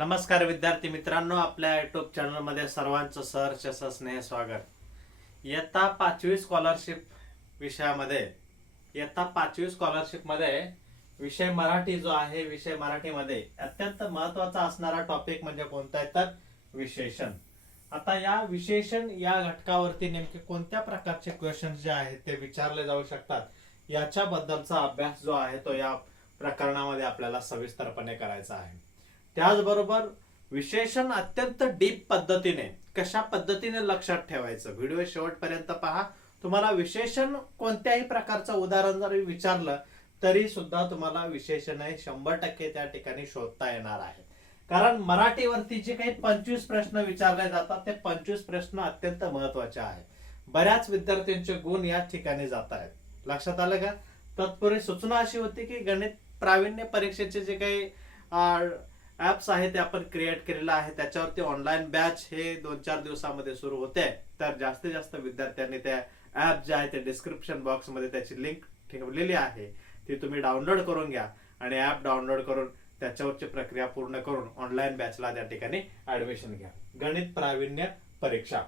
नमस्कार विद्यार्थी मित्रांनो, आपल्या युट्यूब चॅनल मध्ये सर्वांचं सहर्ष स्नेह स्वागत. इयत्ता पाचवी स्कॉलरशिप मध्ये विषय मराठी जो आहे, विषय मराठीमध्ये अत्यंत महत्वाचा असणारा टॉपिक म्हणजे कोणता आहे तर विशेषण. आता या विशेषण या घटकावरती नेमके कोणत्या प्रकारचे क्वेश्चन जे आहेत ते विचारले जाऊ शकतात, याच्याबद्दलचा अभ्यास जो आहे तो या प्रकरणामध्ये आपल्याला सविस्तरपणे करायचा आहे. त्याचबरोबर विशेषण अत्यंत डीप पद्धतीने कशा पद्धतीने लक्षात ठेवायचं, व्हिडिओ शेवटपर्यंत पहा. तुम्हाला विशेषण कोणत्याही प्रकारचं उदाहरण जरी विचारलं तरी सुद्धा तुम्हाला विशेषण हे 100% त्या ठिकाणी शोधता येणार आहे. कारण मराठीवरती जे काही 25 प्रश्न विचारले जातात ते 25 प्रश्न अत्यंत महत्वाचे आहेत. बऱ्याच विद्यार्थ्यांचे गुण या ठिकाणी जात आहेत. लक्षात आलं का? तत्पूर्वी सूचना अशी होती की गणित प्रावीण्य परीक्षेचे जे काही ऍप्स आहे ते आपण क्रिएट केलेलं आहे. त्याच्यावरती ऑनलाईन बॅच हे 2-4 दिवसामध्ये सुरू होते. तर जास्तीत जास्त विद्यार्थ्यांनी त्या ऍप जे आहे ते डिस्क्रिप्शन बॉक्स मध्ये त्याची लिंक ठेवलेली आहे, ती तुम्ही डाउनलोड करून घ्या आणि ऍप डाउनलोड करून त्याच्यावरची प्रक्रिया पूर्ण करून ऑनलाईन बॅचला त्या ठिकाणी ऍडमिशन घ्या. गणित प्रावीण्य परीक्षा.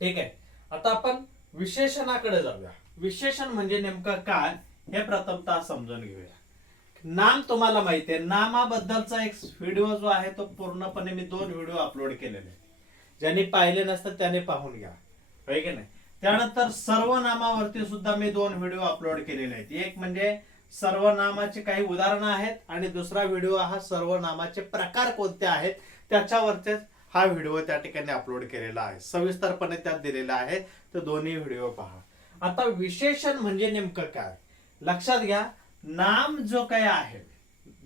ठीक आहे, आता आपण विशेषणाकडे जाऊया. विशेषण म्हणजे नेमकं काय हे प्रथमतः समजून घेऊया. नाम तुम्हाला माहिती आहे, नामाबद्दलचा एक व्हिडिओ जो आहे तो पूर्णपणे मी 2 व्हिडिओ अपलोड केलेले आहेत. ज्यांनी पाहिले नसतात त्याने पाहून घ्या, होय की नाही. त्यानंतर सर्वनामावरती सुद्धा मी 2 व्हिडिओ अपलोड केलेले आहेत. एक म्हणजे सर्वनामाचे काही उदाहरणं आहेत आणि दुसरा व्हिडिओ हा सर्वनामाचे प्रकार कोणते आहेत त्याच्यावरतीच हा व्हिडिओ त्या ठिकाणी अपलोड केलेला आहे. सविस्तरपणे त्यात दिलेला आहे, तर दोन्ही व्हिडिओ पहा. आता विशेषण म्हणजे नेमकं काय लक्षात घ्या. नाम जो काय आहे,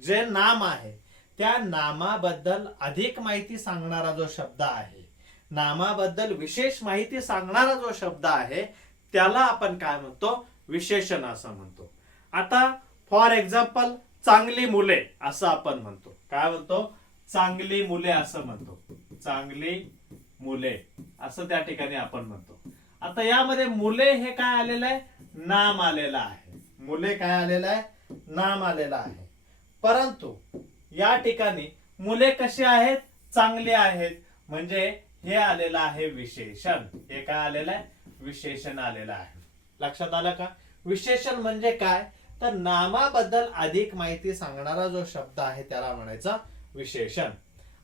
जे नाम आहे त्या नामाबद्दल अधिक माहिती सांगणारा जो शब्द आहे, नामाबद्दल विशेष माहिती सांगणारा जो शब्द आहे त्याला आपण काय म्हणतो, विशेषण असं म्हणतो. आता फॉर एक्झाम्पल चांगली मुले असं आपण म्हणतो. काय म्हणतो? चांगली मुले असं म्हणतो. चांगली मुले असं त्या ठिकाणी आपण म्हणतो. आता यामध्ये मुले हे काय आलेलं आहे, नाम आलेलं आहे. मुले काय आलेलं आहे, नाम आलेलं आहे. परंतु या ठिकाणी मुले कशी आहेत, चांगली आहेत, म्हणजे हे आलेलं आहे विशेषण. हे काय आलेलं आहे, विशेषण आलेलं आहे. लक्षात आलं का? विशेषण म्हणजे काय तर नामाबद्दल अधिक माहिती सांगणारा जो शब्द आहे त्याला म्हणायचं विशेषण.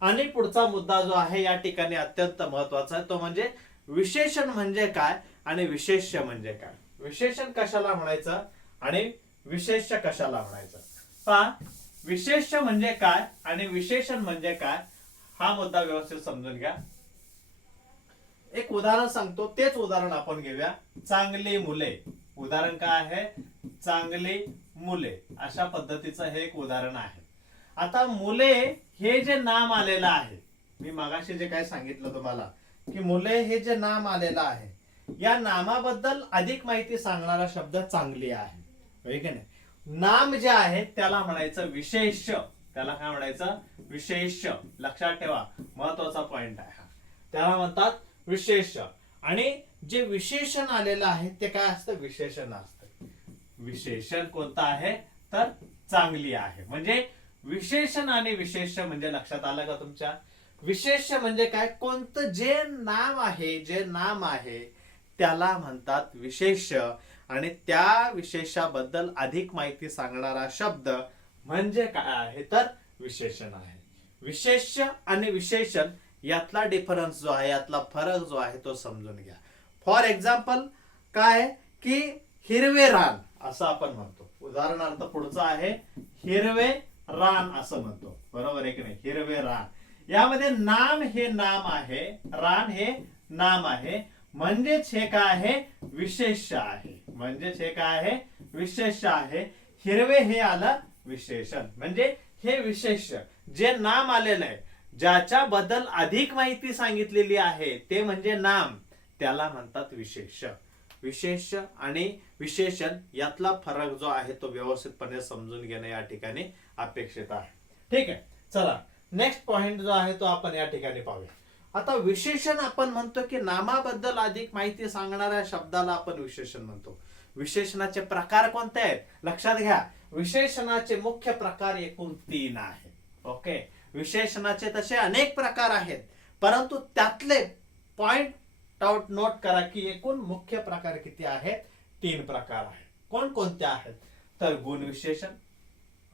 आणि पुढचा मुद्दा जो आहे या ठिकाणी अत्यंत महत्वाचा आहे तो म्हणजे विशेषण म्हणजे काय आणि विशेष्य म्हणजे काय. विशेषण कशाला म्हणायचं आणि विशेष्य कशाला म्हणायचं पहा. विशेष्य म्हणजे काय आणि विशेषण म्हणजे काय हा मुद्दा व्यवस्थित समजून घ्या. एक उदाहरण सांगतो, तेच उदाहरण आपण घेऊया. चांगली मुले. उदाहरण काय आहे, चांगली मुले. अशा पद्धतीचं हे एक उदाहरण आहे. आता मुले हे जे नाम आलेलं आहे, मी मागाशी जे काय सांगितलं तुम्हाला की मुले हे जे नाम आलेलं आहे या नामाबद्दल अधिक माहिती सांगणारा शब्द चांगली आहे, होय की नाही. नाम जे आहे त्याला म्हणायचं विशेष्य. त्याला काय म्हणायचं, विशेष्य. लक्षात ठेवा, महत्वाचा पॉइंट आहे हा. त्याला म्हणतात विशेष्य. आणि जे विशेषण आलेलं आहे ते काय असतं, विशेषण असतं. विशेषण कोणतं आहे तर चांगली आहे. म्हणजे विशेषण आणि विशेष्य म्हणजे लक्षात आलं का तुमच्या. विशेष्य म्हणजे काय, कोणतं जे नाम आहे, जे नाम आहे त्याला म्हणतात विशेष्य. आणि त्या विशेषाबद्दल अधिक माहिती सांगणारा शब्द म्हणजे काय आहे तर विशेषण आहे. विशेष्य आणि विशेषण यातला डिफरन्स जो आहे, यातला फरक जो आहे तो समजून घ्या. फॉर एक्झाम्पल काय की हिरवे रान असं आपण म्हणतो. उदाहरणार्थ पुढचं आहे हिरवे रान असं म्हणतो, बरोबर आहे की नाही. हिरवे रान, यामध्ये नाम हे नाम आहे, रान हे नाम आहे, म्हणजेच हे काय आहे, विशेष्य आहे. म्हणजेच हे काय आहे, विशेष्य आहे. हिरवे हे आलं विशेषण. म्हणजे हे विशेष्य जे नाम आलेलं आहे, ज्याच्याबद्दल अधिक माहिती सांगितलेली आहे ते म्हणजे नाम, त्याला म्हणतात विशेष्य. विशेष्य आणि विशेषण यातला फरक जो आहे तो व्यवस्थितपणे समजून घेणं या ठिकाणी अपेक्षित आहे. ठीक आहे, चला नेक्स्ट पॉइंट जो आहे तो आपण या ठिकाणी पाहूया. आता विशेषण आपण म्हणतो की नामाबद्दल अधिक माहिती सांगणाऱ्या शब्दाला आपण विशेषण म्हणतो. विशेषणाचे प्रकार कोणते आहेत लक्षात घ्या. विशेषणाचे मुख्य प्रकार एकूण 3 आहेत. ओके, विशेषणाचे तसे अनेक प्रकार आहेत, परंतु त्यातले पॉइंट आउट नोट करा की एकूण मुख्य प्रकार किती आहेत? 3 प्रकार आहेत. कोणकोणते आहेत? तर गुण विशेषण,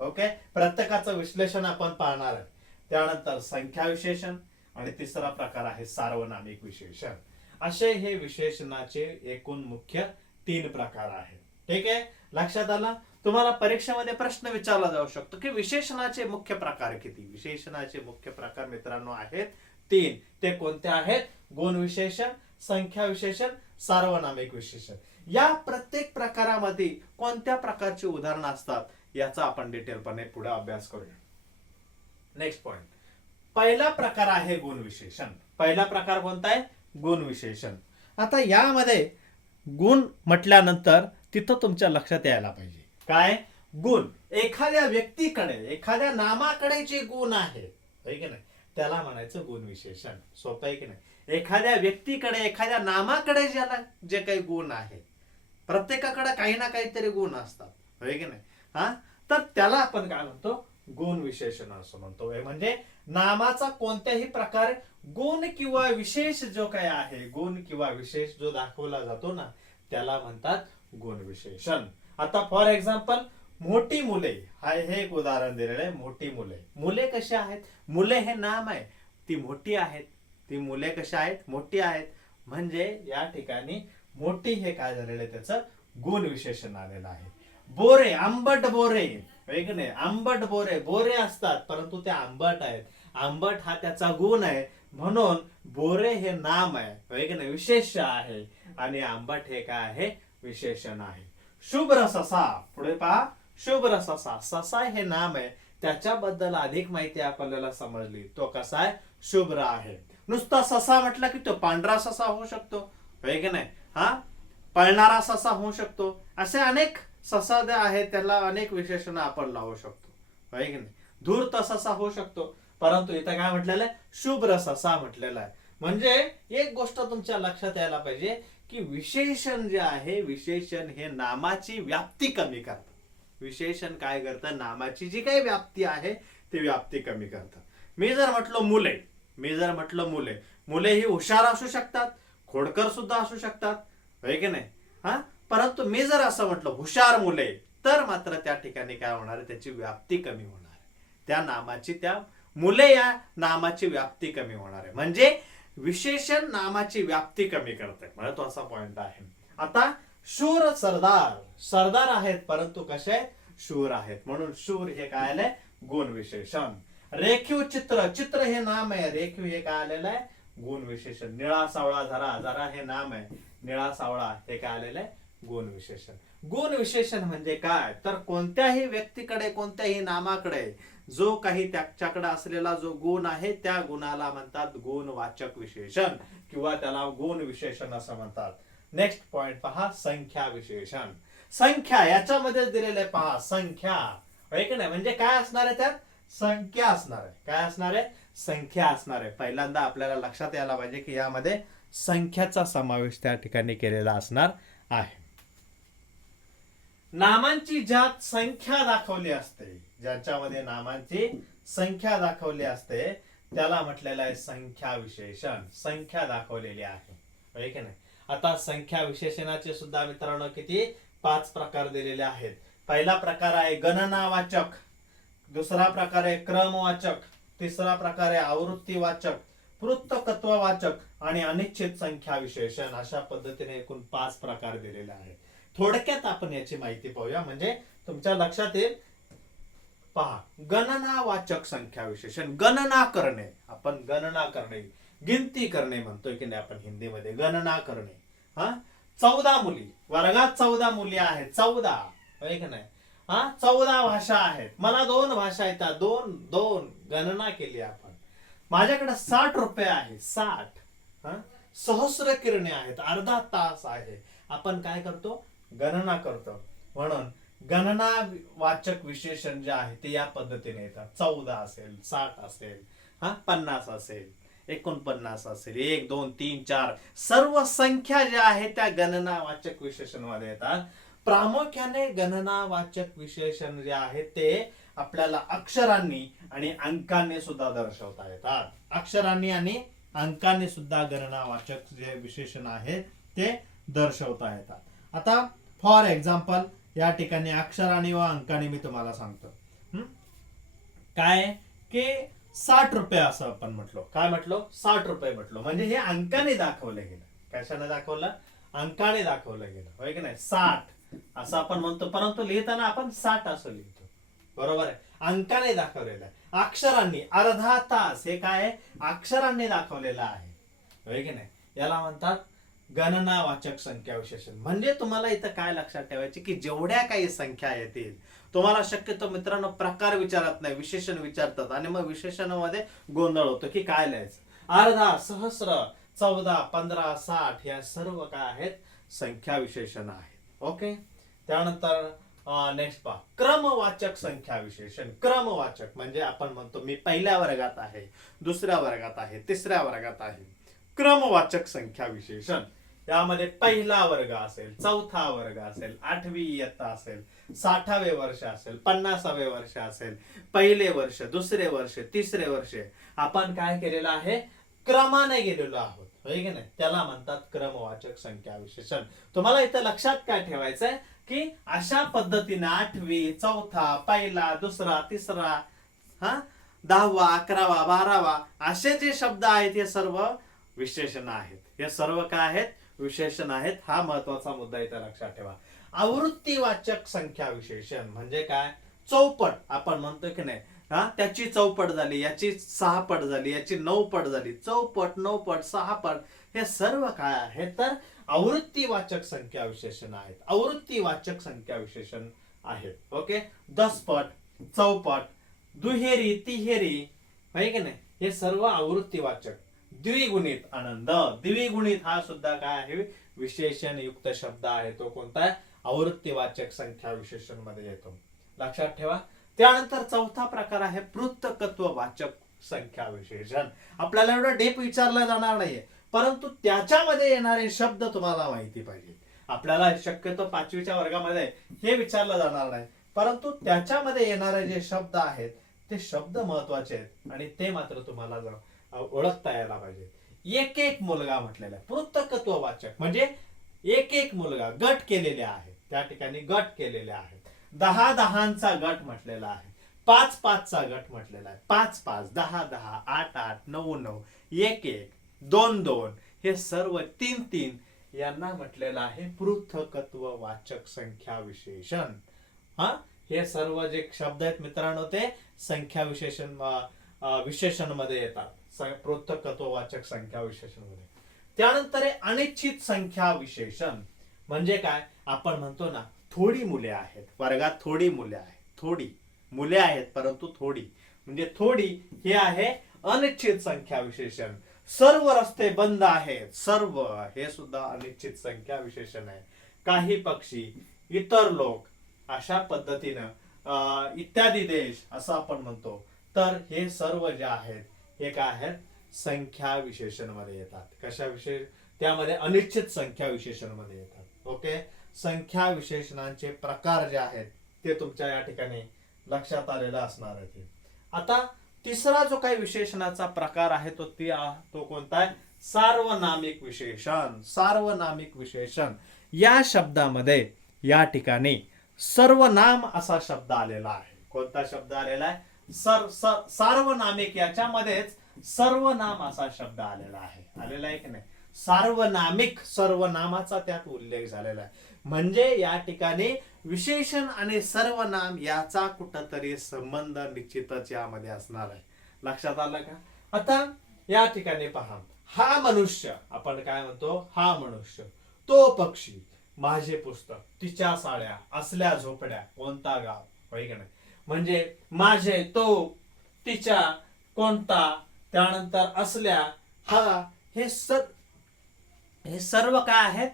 ओके, प्रत्येकाचं विश्लेषण आपण पाहणार आहे. त्यानंतर संख्या विशेषण आणि तिसरा प्रकार आहे सार्वनामिक विशेषण. असे हे विशेषणाचे एकूण मुख्य 3 प्रकार आहेत. ठीक आहे, लक्षात आलं? तुम्हाला परीक्षेमध्ये प्रश्न विचारला जाऊ शकतो की विशेषणाचे मुख्य प्रकार किती? विशेषणाचे मुख्य प्रकार मित्रांनो आहेत 3. ते कोणते आहेत? गुण विशेषण, संख्या विशेषण, सार्वनामिक विशेषण. या प्रत्येक प्रकारामध्ये कोणत्या प्रकारची उदाहरणं असतात याचा आपण डिटेलपणे पुढे अभ्यास करूया. नेक्स्ट पॉइंट, पहिला प्रकार आहे गुण विशेषण. पहिला प्रकार कोणता आहे? गुण विशेषण. आता यामध्ये गुण म्हटल्यानंतर तिथं तुमच्या लक्षात यायला पाहिजे काय? गुण एखाद्या व्यक्तीकडे, एखाद्या नामाकडे जे गुण आहे, की नाही, त्याला म्हणायचं गुण विशेषण. सोपं आहे की नाही? एखाद्या व्यक्तीकडे, एखाद्या नामाकडे ज्याला जे काही गुण आहे, प्रत्येकाकडे काही ना काहीतरी गुण असतात, होय की नाही? हा, तर त्याला आपण काय म्हणतो? गुण विशेषण असं म्हणतो. म्हणजे नामाचा कोणत्याही प्रकारे गुण किंवा विशेष जो काही आहे, गुण किंवा विशेष जो दाखवला जातो ना, त्याला म्हणतात गुण विशेषण. आता फॉर एक्झाम्पल मोठी मुले, हे एक उदाहरण दिलेलं आहे. मोठी मुले, मुले कशी आहेत? मुले हे नाम आहे, ती मोठी आहेत. ती मुले कशी आहेत? मोठी आहेत. म्हणजे या ठिकाणी मोठी हे काय झालेलं आहे? त्याचं गुण विशेषण आलेलं आहे. बोरे, आंबट बोरे, नाही, आंबट बोरे, बोरे असतात परंतु ते आंबट आहेत. आंबट हा त्याचा गुण आहे, म्हणून बोरे हे नाम आहे, की नाही, विशेष आहे, आणि आंबट हे काय आहे? विशेषण आहे. शुभ्र ससा, पुढे पहा, शुभ्र ससा, ससा हे नाम आहे, त्याच्याबद्दल अधिक माहिती आपल्याला समजली. तो कसा आहे? शुभ्र आहे. नुसता ससा म्हटलं की तो पांढरा ससा होऊ शकतो, की नाही, हा, पळणारा ससा होऊ शकतो. असे अनेक ससा आहेत, त्याला अनेक विशेषण आपण लावू शकतो, की नाही. धूर्त ससा होऊ शकतो, परंतु इथं काय म्हटलेलं आहे? शुभ्र ससा म्हटलेला आहे. म्हणजे एक गोष्ट तुमच्या लक्षात यायला पाहिजे की विशेषण जे आहे, विशेषण हे नामाची व्याप्ती कमी करतं. विशेषण काय करतं? नामाची जी काही व्याप्ती आहे ती व्याप्ती कमी करतं. मी जर म्हटलं मुले, मुले ही हुशार असू शकतात, खोडकर सुद्धा असू शकतात, होय की नाही, हा, परंतु मी जर असं म्हटलं हुशार मुले, तर मात्र त्या ठिकाणी काय होणार आहे? त्याची व्याप्ती कमी होणार आहे. त्या नामाची, त्या मुले या नामाची व्याप्ती कमी होणार आहे. म्हणजे विशेषण नामाची व्याप्ती कमी करते, महत्वाचा पॉइंट आहे. आता शूर सरदार, सरदार आहेत परंतु कसे आहेत? शूर आहेत, म्हणून शूर हे काय आलंय? गुण विशेषण. रेखीव चित्र, चित्र हे नाम आहे, रेखीव हे काय आलेलं आहे? गुण विशेषण. निळा सावळा झरा, झरा हे नाम आहे, निळा सावळा हे काय आलेलं आहे? गुण विशेषण. गुण विशेषण म्हणजे काय? तर कोणत्याही व्यक्तीकडे, कोणत्याही नामाकडे जो काही त्याच्याकडे असलेला जो गुण आहे, त्या गुणाला म्हणतात गुणवाचक विशेषण, किंवा त्याला गुण विशेषण असं म्हणतात. नेक्स्ट पॉइंट पहा, संख्या विशेषण. संख्या याच्यामध्ये दिलेले पहा, संख्या, आहे की नाही, म्हणजे काय असणार आहे? त्यात संख्या असणार आहे. काय असणार आहे? संख्या असणार आहे. पहिल्यांदा आपल्याला लक्षात यायला पाहिजे की यामध्ये संख्याचा समावेश त्या ठिकाणी केलेला असणार आहे. नामांची ज्यात संख्या दाखवली असते, ज्याच्यामध्ये नामांची संख्या दाखवली असते, त्याला म्हटलेलं आहे संख्या विशेषण. संख्या दाखवलेली आहे, होय की नाही. आता संख्या विशेषणाचे सुद्धा मित्रांनो किती? 5 प्रकार दिलेले आहेत. पहिला प्रकार आहे गणनावाचक, दुसरा प्रकार आहे क्रमवाचक, तिसरा प्रकार आहे आवृत्तीवाचक, पृथकत्ववाचक आणि अनिश्चित संख्या विशेषण. अशा पद्धतीने एकूण 5 प्रकार दिलेले आहेत. थोडक्यात आपण याची माहिती पाहूया, म्हणजे तुमच्या लक्षात येईल. पहा, गणनावाचक संख्या विशेषण, गणना करणे, आपण गणना करणे, गिनती करणे म्हणतोय की नाही आपण हिंदीमध्ये, गणना करणे. हा, 14 मुली, वर्गात 14 मुली आहेत, 14, होय की नाही, हा, 14 भाषा आहेत, मला 2 भाषा येतात, 2 गणना केली आपण. माझ्याकडे 60 रुपये आहे, 60, हा, सहस्र किरणे आहेत, अर्धा तास आहे. आपण काय करतो? गणना करतो. म्हणून गणना वाचक विशेषण जे आहे ते या पद्धतीने येतात. 14 असेल, 60 असेल, हा, 50 असेल, 49 असेल, 1 2 3 4 सर्व संख्या ज्या आहेत त्या गणना वाचक विशेषण मध्ये येतात. प्रामुख्याने गणनावाचक विशेषण जे आहे ते आपल्याला अक्षरांनी आणि अंकांनी सुद्धा दर्शवता येतात. अक्षरांनी आणि अंकांनी सुद्धा गणनावाचक जे विशेषण आहे ते दर्शवता येतात. आता फॉर एक्झाम्पल या ठिकाणी अक्षरांनी व अंकांनी मी तुम्हाला सांगतो. काय की 60 रुपये असं आपण म्हटलो. काय म्हटलो? 60 रुपये म्हटलो. म्हणजे हे अंकाने दाखवलं गेलं. कशाने दाखवलं? अंकाने दाखवलं गेलं, होय की नाही? 60 असं आपण म्हणतो, परंतु लिहिताना आपण 60 असं लिहितो. बरोबर आहे. अंकाने दाखवलेलं आहे. अक्षरांनी अर्धा तास हे काय अक्षरांनी दाखवलेलं आहे, होय की नाही? याला म्हणतात गणनावाचक संख्या विशेषण. म्हणजे तुम्हाला इथं काय लक्षात ठेवायचे की जेवढ्या काही संख्या येतील, तुम्हाला शक्यतो मित्रांनो प्रकार विचारत नाही, विशेषण विचारतात आणि मग विशेषणामध्ये गोंधळ होतो की काय लिहायचं. अर्धा, सहस्र, 14, 15, 60 या सर्व काय आहेत? संख्या विशेषण आहेत. ओके. त्यानंतर नेक्स्ट पहा, क्रमवाचक संख्या विशेषण. क्रमवाचक म्हणजे आपण म्हणतो मी पहिल्या वर्गात आहे, दुसऱ्या वर्गात आहे, तिसऱ्या वर्गात आहे. क्रमवाचक संख्या विशेषण यामध्ये पहिला वर्ग असेल, चौथा वर्ग असेल, 8वी इयत्ता असेल, 60वे वर्ष असेल, 50वे वर्ष असेल, पहिले वर्ष, दुसरे वर्ष, तिसरे वर्ष, आपण काय केलेलं आहे? क्रमाने गेलेलो आहोत, होय की नाही? त्याला म्हणतात क्रमवाचक संख्या विशेषण. तुम्हाला इथं लक्षात काय ठेवायचंय की अशा पद्धतीने 8वी, चौथा, पहिला, दुसरा, तिसरा, 10वा, 11वा, 12वा असे जे शब्द आहेत हे सर्व विशेषण आहेत. हे सर्व काय आहेत? विशेषण आहेत. हा महत्वाचा मुद्दा इथं लक्षात ठेवा. आवृत्तीवाचक संख्या विशेषण म्हणजे काय? चौपट आपण म्हणतो की नाही, त्याची चौपट झाली, याची 6 पट झाली, याची 9 पट झाली. चौपट, 9 पट, 6 पट हे सर्व काय आहे? तर आवृत्तीवाचक संख्या विशेषण आहेत. आवृत्तीवाचक संख्या विशेषण आहेत. ओके. 10 पट, चौपट, दुहेरी, तिहेरी, आहे की नाही? हे सर्व आवृत्तीवाचक. द्विगुणित आनंद, द्विगुणित हा सुद्धा काय आहे? विशेषण युक्त शब्द आहे. तो कोणता आहे? आवृत्तीवाचक संख्या विशेषण मध्ये येतो. लक्षात ठेवा. त्यानंतर चौथा प्रकार आहे पृथकत्ववाचक संख्या विशेषण. आपल्याला एवढं डेप विचारलं जाणार नाहीये, परंतु त्याच्यामध्ये येणारे शब्द तुम्हाला माहिती पाहिजे. आपल्याला शक्यतो 5वीच्या वर्गामध्ये हे विचारलं जाणार नाही, परंतु त्याच्यामध्ये येणारे जे शब्द आहेत ते शब्द महत्वाचे आहेत आणि ते मात्र तुम्हाला ओळखता यायला पाहिजे. एक एक मुलगा म्हटलेला आहे. पृथकत्ववाचक म्हणजे एक एक मुलगा, गट केलेले आहेत. त्या ठिकाणी गट केलेले आहेत. 10 10चा गट म्हटलेला आहे. 5 5चा गट म्हटलेला आहे. 5 5, 10 10, 8 8, 9 9, 1 1, 2 2 हे सर्व 3 3 यांना म्हटलेलं आहे पृथकत्ववाचक संख्या विशेषण. हे सर्व जे शब्द आहेत मित्रांनो ते संख्या विशेषण मध्ये येतात. पृथकत्ववाचक संख्या विशेषण मध्ये. त्यानंतर अनिश्चित संख्या विशेषण म्हणजे काय? आपण म्हणतो ना थोडी मुले आहेत वर्गात, थोडी मुले आहेत, थोडी मुले आहेत परंतु थोडी, म्हणजे थोडी हे आहे अनिश्चित संख्या विशेषण. सर्व रस्ते बंद आहेत, सर्व हे सुद्धा अनिश्चित संख्या विशेषण आहे. काही पक्षी, इतर लोक, अशा पद्धतीनं इत्यादी देश असं आपण म्हणतो. तर हे सर्व जे आहेत हे काय आहेत? संख्या विशेषण मध्ये येतात. कशा विशेष? त्यामध्ये अनिश्चित संख्या विशेषण मध्ये येतात. ओके. संख्या विशेषणांचे प्रकार जे आहेत ते तुमच्या या ठिकाणी लक्षात आलेला असणार आहे. आता तिसरा जो काही विशेषणाचा प्रकार आहे तो कोणता आहे? सार्वनामिक विशेषण. सार्वनामिक विशेषण या शब्दामध्ये या ठिकाणी सर्वनाम असा शब्द आलेला आहे. कोणता शब्द आलेला आहे? सार्वनामिक. याच्यामध्येच सर्वनाम असा शब्द आलेला आहे. आलेला आहे की नाही? सार्वनामिक, सर्वनामाचा त्यात उल्लेख झालेला आहे. म्हणजे या ठिकाणी विशेषण आणि सर्वनाम याचा कुठंतरी संबंध निश्चितच यामध्ये असणार आहे. लक्षात आलं का? आता या ठिकाणी पहा, हा मनुष्य आपण काय म्हणतो? हा मनुष्य, तो पक्षी, माझे पुस्तक, तिच्या साड्या, असल्या झोपड्या, कोणता गाव, होय की नाही? म्हणजे माझे, तो, तिच्या, कोणता, त्यानंतर असल्या, हा, हे सर्व काय आहेत?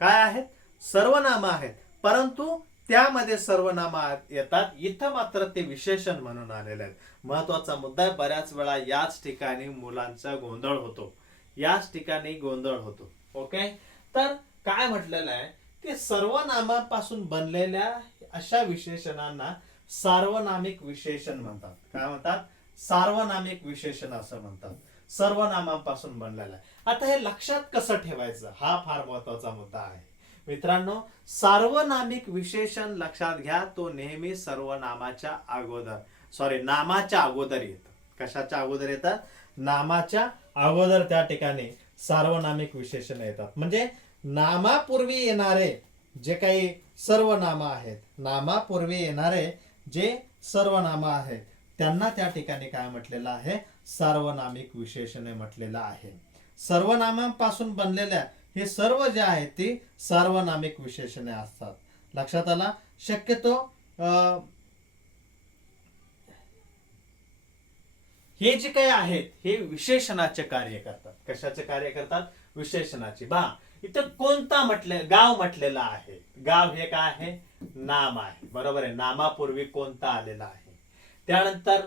काय आहेत? सर्वनाम आहेत. परंतु त्यामध्ये सर्वनाम येतात, इथं मात्र ते विशेषण म्हणून आलेले आहेत. महत्वाचा मुद्दा आहे. बऱ्याच वेळा याच ठिकाणी मुलांचा गोंधळ होतो. याच ठिकाणी गोंधळ होतो. ओके. तर काय म्हटलेलं आहे ते सर्वनामापासून बनलेल्या अशा विशेषणांना सार्वनामिक विशेषण म्हणतात. काय म्हणतात? सार्वनामिक विशेषण असं म्हणतात. सर्वनामापासून बनलेला आहे. आता हे लक्षात कसं ठेवायचं हा फार महत्वाचा मुद्दा आहे मित्रांनो. सार्वनामिक विशेषण लक्षात घ्या, तो नेहमी सर्वनामाच्या अगोदर नामाच्या अगोदर येतं. कशाच्या अगोदर येतात? नामाच्या अगोदर त्या ठिकाणी सार्वनामिक विशेषण येतात. म्हणजे नामापूर्वी येणारे जे काही सर्वनाम आहेत, नामापूर्वी येणारे जे सर्वनाम आहेत त्यांना त्या ठिकाणी काय म्हटलेलं आहे? सार्वनामिक विशेषणे म्हटलेलं आहे. सर्वनामांपासून बनलेल्या हे सर्व जे आहेत ती सार्वनामिक विशेषणे असतात. लक्षात आला? शक्यतो हे जे काही आहेत हे विशेषणाचे कार्य करतात. कशाचे कार्य करतात? विशेषणाचे. इथं कोणता गाव म्हटलेला आहे. गाव हे काय आहे? नाम आहे. बरोबर आहे. नामापूर्वी कोणता आलेला आहे. त्यानंतर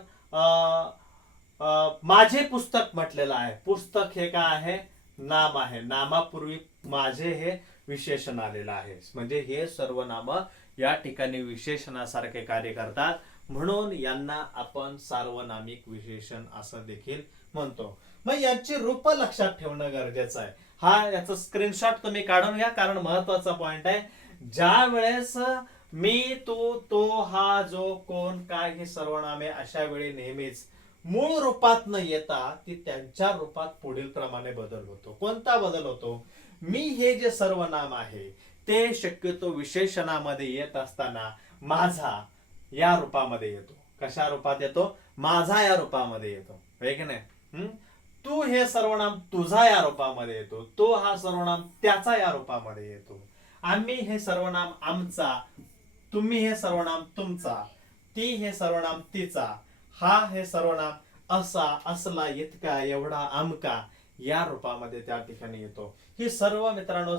माझे पुस्तक म्हटलेलं आहे. पुस्तक हे काय आहे? नाम आहे. नामापूर्वी माझे हे विशेषण आलेलं आहे. म्हणजे हे सर्व नाम या ठिकाणी विशेषणासारखे कार्य करतात, म्हणून यांना आपण सार्वनामिक विशेषण असं देखील म्हणतो. मग यांची रूप लक्षात ठेवणं गरजेचं आहे. याचा स्क्रीनशॉट तुम्ही काढून घ्या, कारण महत्वाचा पॉइंट आहे. ज्या वेळेस मी, तू, तो, हा, जो, कोण, काय ही सर्वनामे अशा वेळी नेहमीच मूळ रूपात न येता ती त्यांच्या रूपात पुढील प्रमाणे बदल होतो. कोणता बदल होतो? मी हे जे सर्वनाम आहे ते शक्यतो विशेषणामध्ये येत असताना माझा या रूपामध्ये येतो. कशा रूपात येतो? माझा या रूपामध्ये येतो. आहे की नाही? तू हे सर्वनाम तुझा या रूपामध्ये येतो. तो हा सर्वनाम त्याचा या रूपामध्ये येतो. आम्ही हे सर्वनाम आमचा, तुम्ही हे सर्वनाम तुमचा, ती हे सर्वनाम तिचा, हा हे सर्वनाम असा, असला, इतका, एवढा, अमका या रूपामध्ये त्या ठिकाणी येतो. ही सर्व मित्रांनो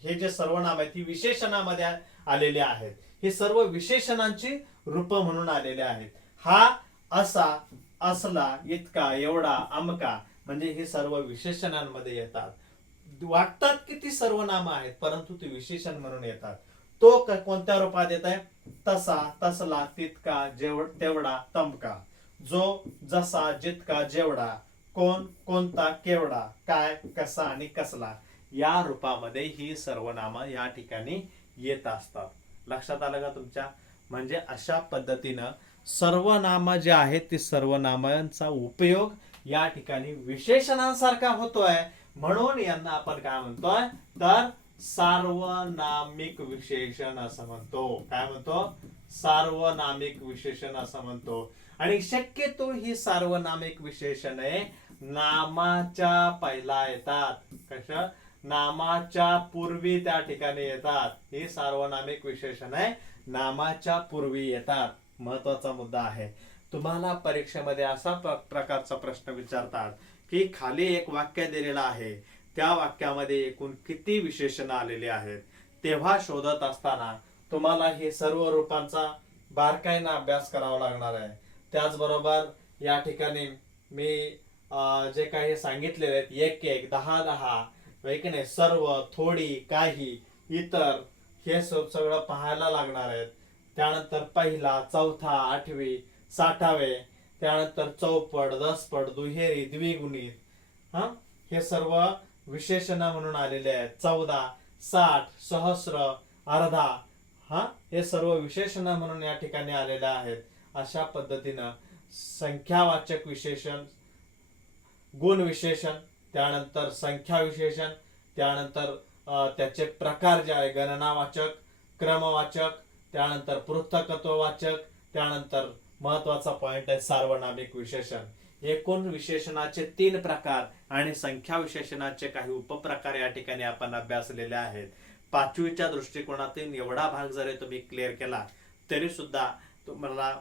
हे जे सर्वनाम आहेत ती विशेषणामध्ये आलेले आहेत. हे सर्व विशेषणांची रूप म्हणून आलेले आहेत. हा, असा, असला, इतका, एवढा, अमका म्हणजे हे सर्व विशेषणांमध्ये येतात. वाटतात की ती सर्वनाम आहेत, परंतु ती विशेषण म्हणून येतात. तो कोणत्या रूपात येत आहे? तसा, तसला, तितका, तेवढा, तमका. जो, जसा, जितका, जेवढा, कोण, कोणता, केवढा, काय, कसा आणि कसला या रूपामध्ये ही सर्वनाम या ठिकाणी येत असतात. लक्षात आलं का तुमच्या? म्हणजे अशा पद्धतीनं सर्वनाम जे आहेत ते सर्वनामांचा उपयोग या ठिकाणी विशेषणांसारखा होतोय, म्हणून यांना आपण काय म्हणतोय? तर सार्वनामिक विशेषण असं म्हणतो. काय म्हणतो? सार्वनामिक विशेषण असं म्हणतो. आणि शक्यतो ही सार्वनामिक विशेषणे नामाच्या पहिला येतात. कशा? नामाच्या पूर्वी त्या ठिकाणी येतात. ही सार्वनामिक विशेषणे नामाच्या पूर्वी येतात. महत्वाचा मुद्दा आहे. तुम्हाला परीक्षेमध्ये असा प्रकारचा प्रश्न विचारतात की खाली एक वाक्य दिलेलं आहे, त्या वाक्यामध्ये एकूण किती विशेषण आलेली आहेत. तेव्हा शोधत असताना तुम्हाला हे सर्व रूपांचा बारकाईने अभ्यास करावा लागणार आहे. त्याचबरोबर या ठिकाणी मी जे काही सांगितलेले आहेत, एक एक, 10 नाही, सर्व, थोडी, काही, इतर हे सगळं पाहायला लागणार आहेत. त्यानंतर पहिला, चौथा, आठवी, 60वे, त्यानंतर चौपट, दसपट, दुहेरी, द्विगुणित हे सर्व विशेषण म्हणून आलेले आहेत. 14, 60, सहस्र, अर्धा हे सर्व विशेषण म्हणून या ठिकाणी आलेले आहेत. अशा पद्धतीनं संख्यावाचक विशेषण, गुण विशेषण, त्यानंतर संख्या विशेषण, त्यानंतर त्याचे प्रकार जे आहे गणनावाचक, क्रमवाचक, त्यानंतर पृथकत्ववाचक, त्यानंतर महत्वाचा पॉइंट आहे सार्वनामिक विशेषण. एकूण विशेषणाचे 3 प्रकार आणि संख्या विशेषणाचे काही उपप्रकार या ठिकाणी आपण अभ्यासलेले आहेत. 5वीच्या दृष्टिकोनातून एवढा भाग जरी तुम्ही क्लिअर केला तरी सुद्धा तुम्हाला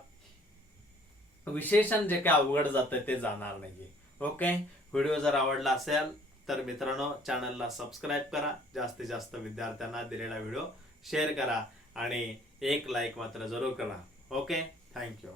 विशेषण जे काही अवघड जातं ते जाणार नाहीये. ओके. व्हिडिओ जर आवडला असेल तर मित्रांनो चॅनलला सबस्क्राईब करा, जास्तीत जास्त विद्यार्थ्यांना दिलेला व्हिडिओ शेअर करा आणि एक लाईक मात्र जरूर करा. ओके. थँक्यू.